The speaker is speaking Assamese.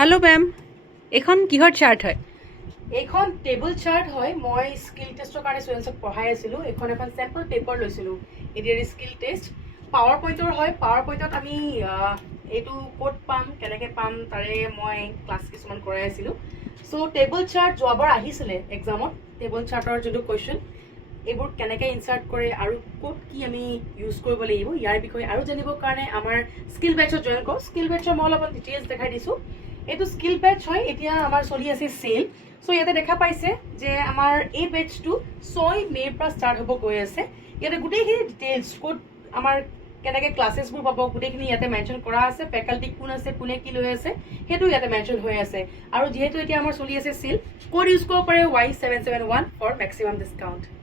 हेलो मैम এখন কিহৰ চাৰ্ট হয় এইখন টেবল চাৰ্ট হয় মই স্কিল টেষ্টৰ কাৰণে ষ্টুডেণ্টছক পঢ়াই আছিলোঁ এখন চেম্পল পেপাৰ লৈছিলোঁ এডিআৰ স্কিল টেষ্ট পাৱাৰ পইণ্টৰ হয় পাৱাৰ পইণ্টত আমি এইটো ক'ত পাম কেনেকৈ পাম তাৰে মই ক্লাছ কিছুমান কৰাই আছিলোঁ চ' টেবল চাৰ্ট যোৱাবাৰ আহিছিলে এক্সামত টেবল চাৰ্টৰ যোনটো কুৱেশ্যন এইবোৰ কেনেকৈ ইনচাৰ্ট কৰে আৰু ক'ত কি আমি ইউজ কৰিব লাগিব ইয়াৰ বিষয়ে আৰু জানিবৰ কাৰণে আমাৰ স্কিল বেটছত জইন কৰক স্কিল বেটছৰ মই অলপমান ডিটেইলছ দেখাই দিছোঁ এইটো স্কিল বেটছ হয় এতিয়া আমাৰ চলি আছে চেল চ' ইয়াতে দেখা পাইছে যে আমাৰ এই বেটছটো 6 মে'ৰ পৰা ষ্টাৰ্ট হ'ব গৈ আছে ইয়াতে গোটেইখিনি ডিটেইলছ ক'ত আমাৰ কেনেকৈ ক্লাছেছবোৰ পাব গোটেইখিনি ইয়াতে মেনশ্যন কৰা আছে ফেকাল্টি কোন আছে কোনে কি লৈ আছে সেইটো ইয়াতে মেনশ্যন হৈ আছে আৰু যিহেতু এতিয়া আমাৰ চলি আছে চেল ক'ড ইউজ কৰিব পাৰে Y771 ফৰ মেক্সিমাম ডিছকাউণ্ট